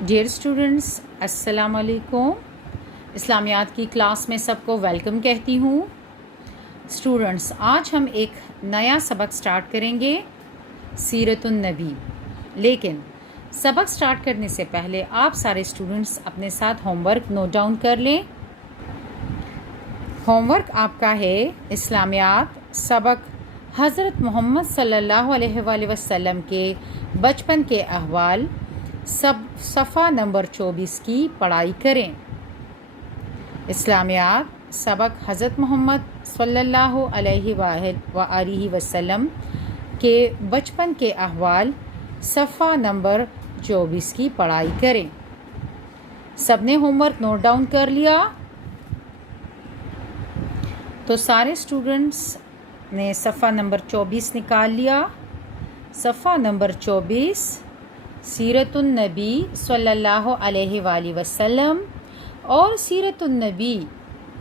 Dear students, अस्सलाम वालेकुम। इस्लामियात की क्लास में सबको वेलकम कहती हूँ। स्टूडेंट्स, आज हम एक नया सबक स्टार्ट करेंगे, सीरतुन नबी। लेकिन सबक स्टार्ट करने से पहले आप सारे स्टूडेंट्स अपने साथ होमवर्क नोट डाउन कर लें। होमवर्क आपका है इस्लामियात सबक हज़रत मोहम्मद सल्लल्लाहु अलैहि वसल्लम के बचपन के अहवाल सफ़ा नंबर 24 की पढ़ाई करें। इस्लामियात सबक हज़रत मोहम्मद सल्लल्लाहु अलैहि वसल्लम के बचपन के अहवाल सफ़ा नंबर 24 की पढ़ाई करें। सबने होमवर्क नोट डाउन कर लिया? तो सारे स्टूडेंट्स ने सफ़ा नंबर 24 निकाल लिया। सफ़ा नंबर 24 सीरतुन नबी सल्लल्लाहु अलैहि वसल्लम, और सीरतुन नबी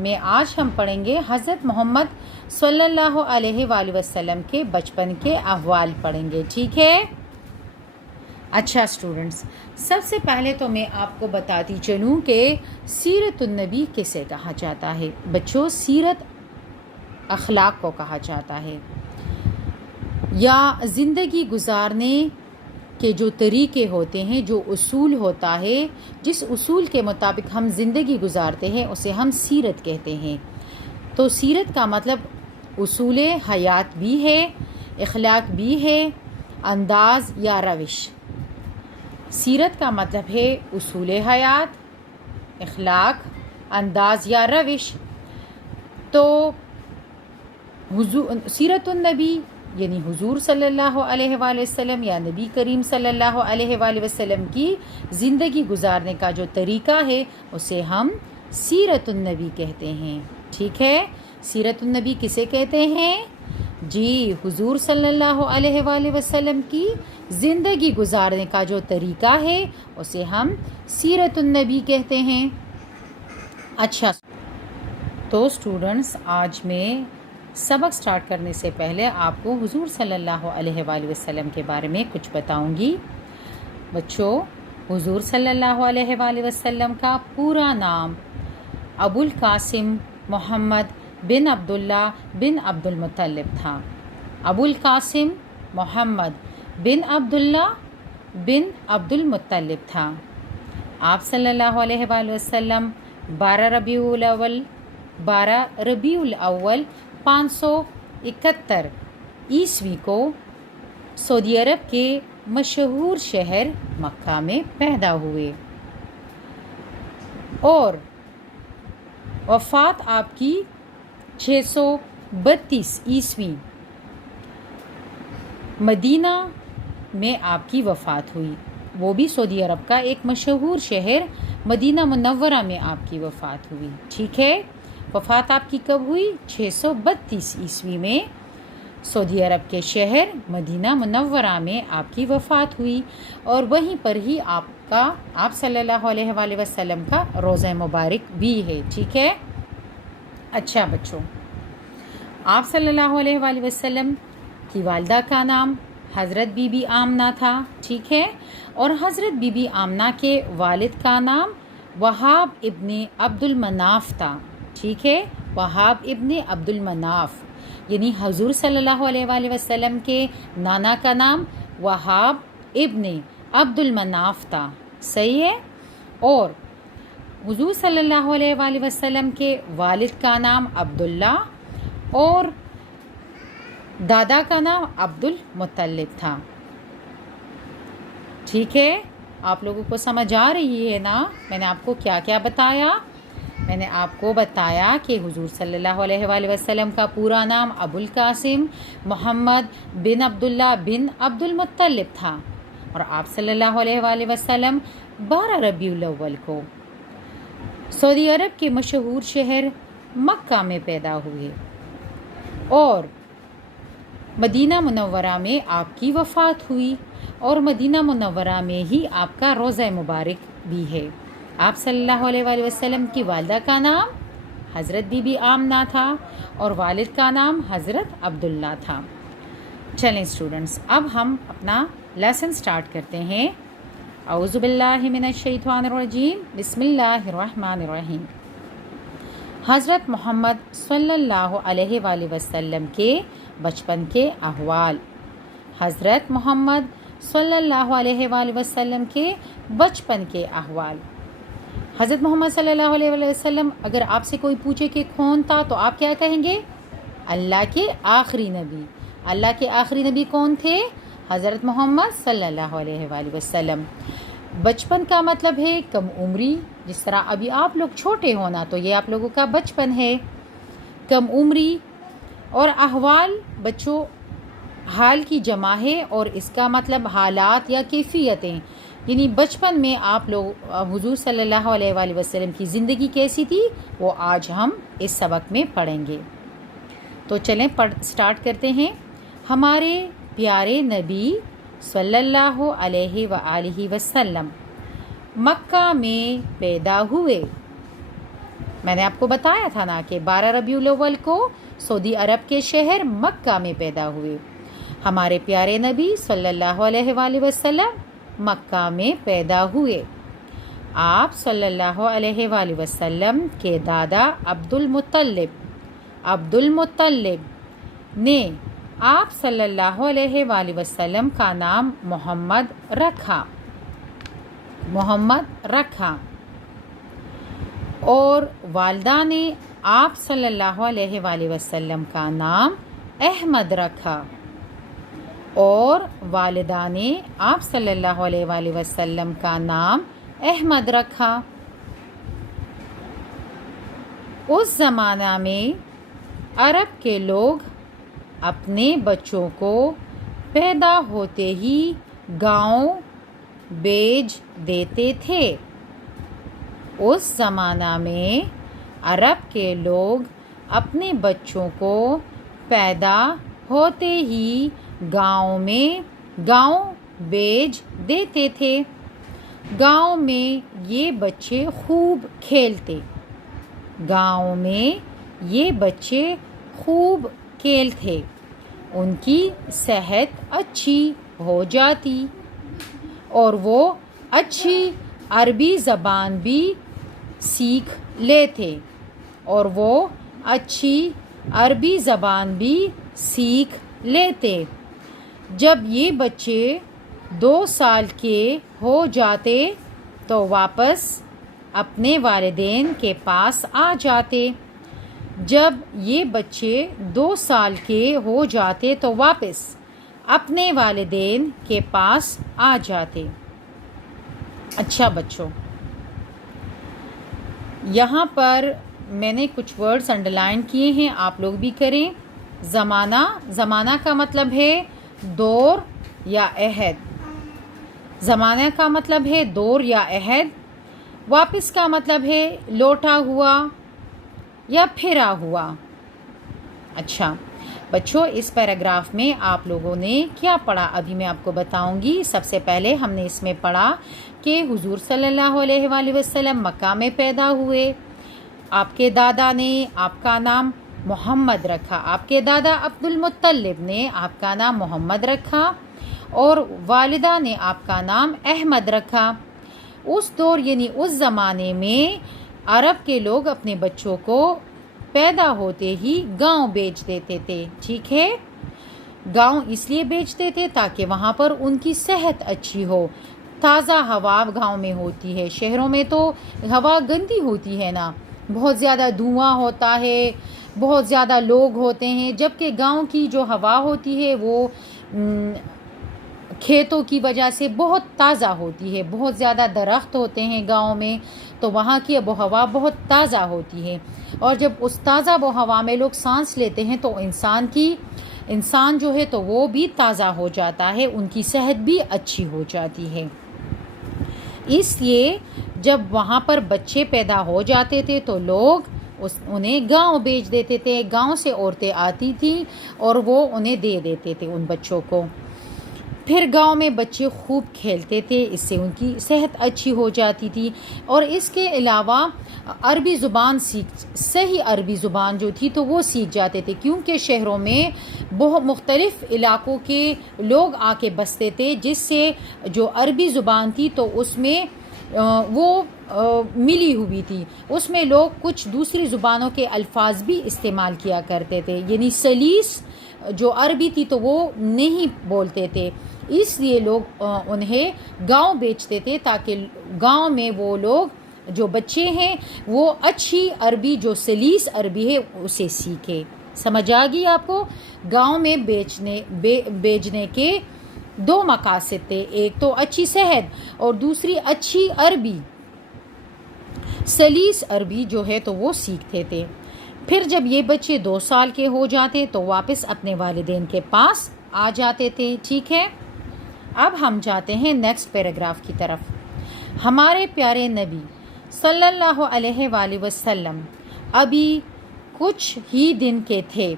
में आज हम पढ़ेंगे हज़रत मोहम्मद सल्लल्लाहु अलैहि वसल्लम के बचपन के अहवाल पढ़ेंगे। ठीक है? अच्छा स्टूडेंट्स, सबसे पहले तो मैं आपको बताती चलूँ कि सीरतुन नबी किसे कहा जाता है। बच्चों, सीरत अखलाक को कहा जाता है, या ज़िंदगी गुजारने के जो तरीके होते हैं, जो उसूल होता है, जिस उसूल के मुताबिक हम ज़िंदगी गुजारते हैं उसे हम सीरत कहते हैं। तो सीरत का मतलब उसूल हयात भी है, अखलाक भी है, अंदाज़ या रविश। सीरत का मतलब है उसूल हयात, अखलाक, अंदाज़ या रविश। तो सीरतुन नबी यानी हुजूर सल्लल्लाहु अलैहि वसल्लम या नबी करीम सल्लल्लाहु अलैहि वसल्लम की ज़िंदगी गुजारने का जो तरीका है उसे हम सीरतुन नबी कहते हैं। ठीक है? सीरतुन नबी किसे कहते हैं? जी, हुजूर सल्लल्लाहु अलैहि वसल्लम की ज़िंदगी गुजारने का जो तरीका है उसे हम सीरतुन नबी कहते हैं। अच्छा, तो स्टूडेंट्स, आज मैं सबक स्टार्ट करने से पहले आपको हुजूर सल्लल्लाहु अलैहि वसल्लम के बारे में कुछ बताऊंगी। बच्चों, हुजूर सल्लल्लाहु अलैहि वसल्लम का पूरा नाम अबुल कासिम मोहम्मद बिन अब्दुल्ला बिन अब्दुल मुत्तलिब था। अबुल कासिम मोहम्मद बिन अब्दुल्ला बिन अब्दुल मुत्तलिब था। आप सल्लल्लाहु अलैहि वसल्लम 12 रबीउल अव्वल 571 ईस्वी को सऊदी अरब के मशहूर शहर मक्का में पैदा हुए और वफ़ात आपकी 632 ईस्वी मदीना में आपकी वफ़ात हुई। वो भी सऊदी अरब का एक मशहूर शहर मदीना मुनव्वरा में आपकी वफ़ात हुई। ठीक है? वफ़ात आपकी कब हुई? 632 ईस्वी में सऊदी अरब के शहर मदीना मुनव्वरा में आपकी वफ़ात हुई, और वहीं पर ही आप सल्लल्लाहु अलैहि वसल्लम का रोज़ा मुबारक भी है। ठीक है? अच्छा बच्चों, आप सल्लल्लाहु अलैहि वसल्लम की वालिदा का नाम हज़रत बीबी आमना था। ठीक है? और हज़रत बीबी आमना के वालिद का नाम वहाब इब्ने अब्दुल मनाफ था। ठीक है? वहाब इब्ने अब्दुल मनाफ, यानी हुजूर सल्लल्लाहु अलैहि वसल्लम के नाना का नाम वहाब इब्ने अब्दुल मनाफ था। सही है? और हुजूर सल्लल्लाहु अलैहि वसल्लम के वालिद का नाम अब्दुल्ला और दादा का नाम अब्दुल मुत्तलिब था। ठीक है? आप लोगों को समझ आ रही है ना मैंने आपको क्या क्या बताया? मैंने आपको बताया कि हुजूर सल्लल्लाहु अलैहि वसल्लम का पूरा नाम अबुल कासिम मोहम्मद बिन अब्दुल्ला बिन अब्दुल मुत्तलिब था, और आप सल्लल्लाहु अलैहि वसल्लम 12 रबीउल अव्वल को सऊदी अरब के मशहूर शहर मक्का में पैदा हुए और मदीना मुनव्वरा में आपकी वफ़ात हुई, और मदीना मुनव्वरा में ही आपका रोज़ा मुबारक भी है। आप सल्लल्लाहु अलैहि वसल्लम की वालिदा का नाम हज़रत बीबी आमना था और वालिद का नाम हज़रत अब्दुल्ला था। चलें स्टूडेंट्स, अब हम अपना लेसन स्टार्ट करते हैं। अऊज़ु बिल्लाहि मिनश शैतानिर रजीम, बिस्मिल्लाहिर रहमानिर रहीम। हज़रत मोहम्मद सल्लल्लाहु अलैहि वसल्लम के बचपन के अहवाल। हज़रत मोहम्मद सल्लल्लाहु अलैहि वसल्लम के बचपन के अहवाल। हज़रत मोहम्मद सल्लल्लाहु अलैहि वसल्लम, अगर आपसे कोई पूछे कि कौन था तो आप क्या कहेंगे? अल्लाह के आखिरी नबी। अल्लाह के आखिरी नबी कौन थे? हज़रत मोहम्मद सल्लल्लाहु अलैहि वसल्लम। बचपन का मतलब है कम उम्री। जिस तरह अभी आप लोग छोटे हो ना, तो ये आप लोगों का बचपन है, कम उम्री। और अहवाल बच्चों हाल की जमा है और इसका मतलब हालात या कैफियतें। यानी बचपन में आप लोग हुजूर सल्लल्लाहु अलैहि वसल्लम की ज़िंदगी कैसी थी, वो आज हम इस सबक में पढ़ेंगे। तो चलें स्टार्ट करते हैं। हमारे प्यारे नबी सल्लल्लाहु अलैहि वसल्लम मक्का में पैदा हुए। मैंने आपको बताया था ना कि 12 रबीउल अव्वल को सऊदी अरब के शहर मक्का में पैदा हुए। हमारे प्यारे नबी सल्लल्लाहु अलैहि वसल्लम मक्का में पैदा हुए। आप सल्लल्लाहु अलैहि वसल्लम के दादा अब्दुल मुत्तलिब ने आप सल्लल्लाहु अलैहि वसल्लम का नाम मोहम्मद रखा और वालिदा ने आप सल्लल्लाहु अलैहि वसल्लम का नाम अहमद रखा और वालिदा ने आप सल्लल्लाहु अलैहि वसल्लम का नाम अहमद रखा। उस ज़माना में अरब के लोग अपने बच्चों को पैदा होते ही गांव भेज देते थे। उस ज़माना में अरब के लोग अपने बच्चों को पैदा होते ही गांव भेज देते थे। गांव में ये बच्चे खूब खेलते। उनकी सेहत अच्छी हो जाती और वो अच्छी अरबी ज़बान भी सीख लेते। जब ये बच्चे 2 साल के हो जाते तो वापस अपने वालिदैन के पास आ जाते। जब ये बच्चे 2 साल के हो जाते तो वापस अपने वालिदैन के पास आ जाते। अच्छा बच्चों, यहाँ पर मैंने कुछ वर्ड्स अंडरलाइन किए हैं, आप लोग भी करें। ज़माना का मतलब है दौर या अहद। ज़माना का मतलब है दौर या अहद। वापस का मतलब है लौटा हुआ या फिरा हुआ। अच्छा बच्चों, इस पैराग्राफ में आप लोगों ने क्या पढ़ा अभी मैं आपको बताऊंगी। सबसे पहले हमने इसमें पढ़ा कि हुजूर सल्लल्लाहु अलैहि वसल्लम मक्का में पैदा हुए। आपके दादा ने आपका नाम मोहम्मद रखा, आपके दादा अब्दुल मुत्तलिब ने आपका नाम मोहम्मद रखा और वालिदा ने आपका नाम अहमद रखा। उस दौर यानी उस ज़माने में अरब के लोग अपने बच्चों को पैदा होते ही गांव भेज देते थे। ठीक है, गांव इसलिए भेजते थे ताकि वहाँ पर उनकी सेहत अच्छी हो। ताज़ा हवा गांव में होती है, शहरों में तो हवा गंदी होती है ना, बहुत ज़्यादा धुआं होता है, बहुत ज़्यादा लोग होते हैं। जबकि गांव की जो हवा होती है वो खेतों की वजह से बहुत ताज़ा होती है, बहुत ज़्यादा दरख्त होते हैं गांव में, तो वहाँ की आबो हवा बहुत ताज़ा होती है। और जब उस ताज़ा आबो हवा में लोग सांस लेते हैं तो इंसान जो है तो वो भी ताज़ा हो जाता है, उनकी सेहत भी अच्छी हो जाती है। इसलिए जब वहाँ पर बच्चे पैदा हो जाते थे तो लोग उन्हें गांव भेज देते थे। गांव से औरतें आती थीं और वो उन्हें दे देते थे उन बच्चों को। پھر گاؤں میں بچے خوب کھیلتے تھے، اس سے ان کی صحت اچھی ہو جاتی تھی، اور اس کے علاوہ عربی زبان صحیح عربی زبان جو تھی تو وہ سیکھ جاتے تھے، کیونکہ شہروں میں بہت مختلف علاقوں کے لوگ آ کے بستے تھے، جس سے جو عربی زبان تھی تو اس میں وہ ملی ہوئی تھی، اس میں لوگ کچھ دوسری زبانوں کے الفاظ بھی استعمال کیا کرتے تھے، یعنی سلیس جو عربی تھی تو وہ نہیں بولتے تھے، اس لیے لوگ انہیں گاؤں بیچتے تھے تاکہ گاؤں میں وہ لوگ جو بچے ہیں وہ اچھی عربی جو سلیس عربی ہے اسے سیکھے۔ سمجھ آ گئی آپ کو؟ گاؤں میں بیچنے کے دو مقاصد تھے، ایک تو اچھی صحت اور دوسری اچھی عربی، سلیس عربی جو ہے تو وہ سیکھتے تھے۔ پھر جب یہ بچے 2 سال کے ہو جاتے تو واپس اپنے والدین کے پاس آ جاتے تھے، ٹھیک ہے۔ اب ہم جاتے ہیں نیکسٹ پیراگراف کی طرف۔ ہمارے پیارے نبی صلی اللہ علیہ وآلہ وسلم ابھی کچھ ہی دن کے تھے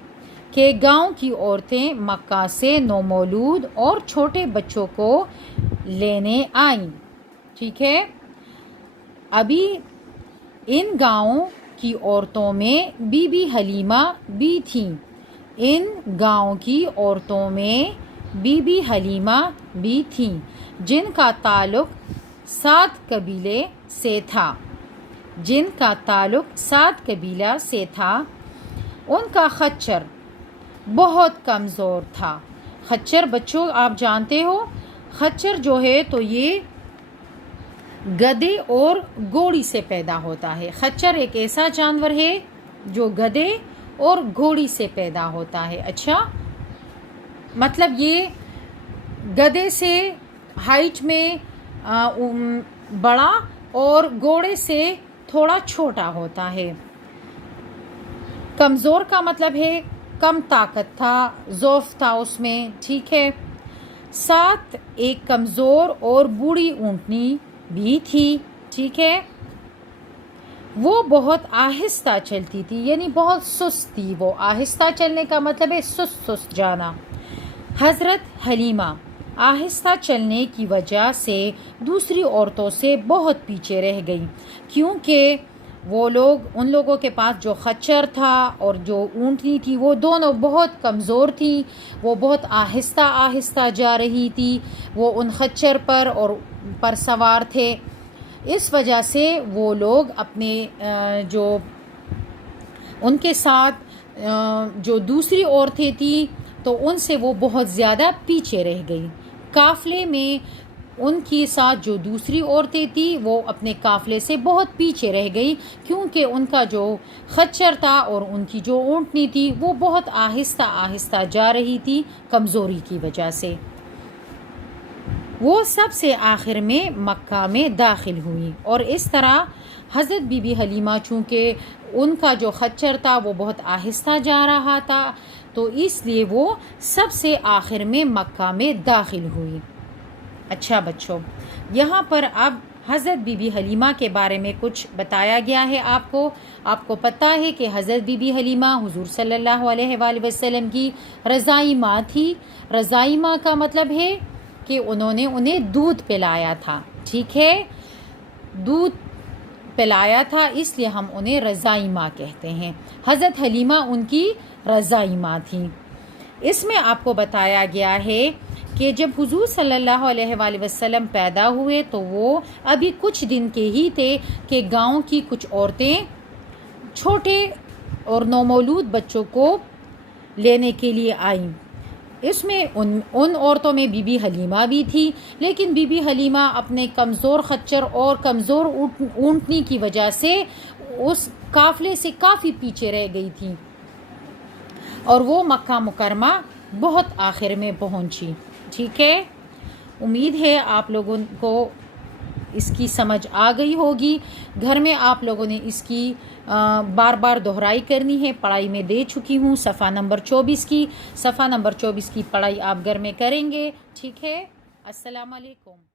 کہ گاؤں کی عورتیں مکہ سے نومولود اور چھوٹے بچوں کو لینے آئیں، ٹھیک ہے۔ ابھی ان گاؤں کی عورتوں میں بی بی حلیمہ بھی تھیں، ان گاؤں کی عورتوں میں بی بی حلیمہ بھی تھیں، جن کا تعلق 7 قبیلے سے تھا، ان کا خچر بہت کمزور تھا۔ خچر بچوں آپ جانتے ہو، خچر جو ہے تو یہ گدھے اور گھوڑی سے پیدا ہوتا ہے۔ خچر ایک ایسا جانور ہے جو گدھے اور گھوڑی سے پیدا ہوتا ہے۔ اچھا، مطلب یہ گدھے سے ہائٹ میں بڑا اور گھوڑے سے تھوڑا چھوٹا ہوتا ہے۔ کمزور کا مطلب ہے کم طاقت تھا، ضعف تھا اس میں، ٹھیک ہے۔ ساتھ ایک کمزور اور بوڑھی اونٹنی بھی تھی، ٹھیک ہے۔ وہ بہت آہستہ چلتی تھی، یعنی بہت سست تھی وہ۔ آہستہ چلنے کا مطلب ہے سست جانا۔ حضرت حلیمہ آہستہ چلنے کی وجہ سے دوسری عورتوں سے بہت پیچھے رہ گئی، کیونکہ ان لوگوں کے پاس جو خچر تھا اور جو اونٹنی تھی وہ دونوں بہت کمزور تھی، وہ بہت آہستہ جا رہی تھی، وہ ان خچر پر سوار تھے، اس وجہ سے وہ لوگ اپنے جو ان کے ساتھ جو دوسری عورتیں تھیں تو ان سے وہ بہت زیادہ پیچھے رہ گئی۔ قافلے میں ان کے ساتھ جو دوسری عورتیں تھیں وہ اپنے قافلے سے بہت پیچھے رہ گئی، کیونکہ ان کا جو خچر تھا اور ان کی جو اونٹنی تھی وہ بہت آہستہ جا رہی تھی کمزوری کی وجہ سے۔ وہ سب سے آخر میں مکہ میں داخل ہوئی، اور اس طرح حضرت بی بی حلیمہ چونکہ ان کا جو خچر تھا وہ بہت آہستہ جا رہا تھا تو اس لیے وہ سب سے آخر میں مکہ میں داخل ہوئی۔ اچھا بچوں، یہاں پر اب حضرت بی بی حلیمہ کے بارے میں کچھ بتایا گیا ہے آپ کو پتہ ہے کہ حضرت بی بی حلیمہ حضور صلی اللہ علیہ وآلہ وسلم کی رضائی ماں تھی۔ رضائی ماں کا مطلب ہے کہ انہوں نے انہیں دودھ پلایا تھا، ٹھیک ہے، دودھ پلایا تھا، اس لیے ہم انہیں رضائی ماں کہتے ہیں۔ حضرت حلیمہ ان کی رضائی ماں تھی۔ اس میں آپ کو بتایا گیا ہے کہ جب حضور صلی اللہ علیہ وآلہ وسلم پیدا ہوئے تو وہ ابھی کچھ دن کے ہی تھے کہ گاؤں کی کچھ عورتیں چھوٹے اور نومولود بچوں کو لینے کے لیے آئیں۔ اس میں ان عورتوں میں بی بی حلیمہ بھی تھی، لیکن بی بی حلیمہ اپنے کمزور خچر اور کمزور اونٹنی کی وجہ سے اس قافلے سے کافی پیچھے رہ گئی تھی، اور وہ مکہ مکرمہ بہت آخر میں پہنچی، ٹھیک ہے۔ امید ہے آپ لوگوں کو اس کی سمجھ آ گئی ہوگی۔ گھر میں آپ لوگوں نے اس کی بار بار دہرائی کرنی ہے، پڑھائی میں دے چکی ہوں صفحہ نمبر 24 کی پڑھائی آپ گھر میں کریں گے، ٹھیک ہے۔ السلام علیکم۔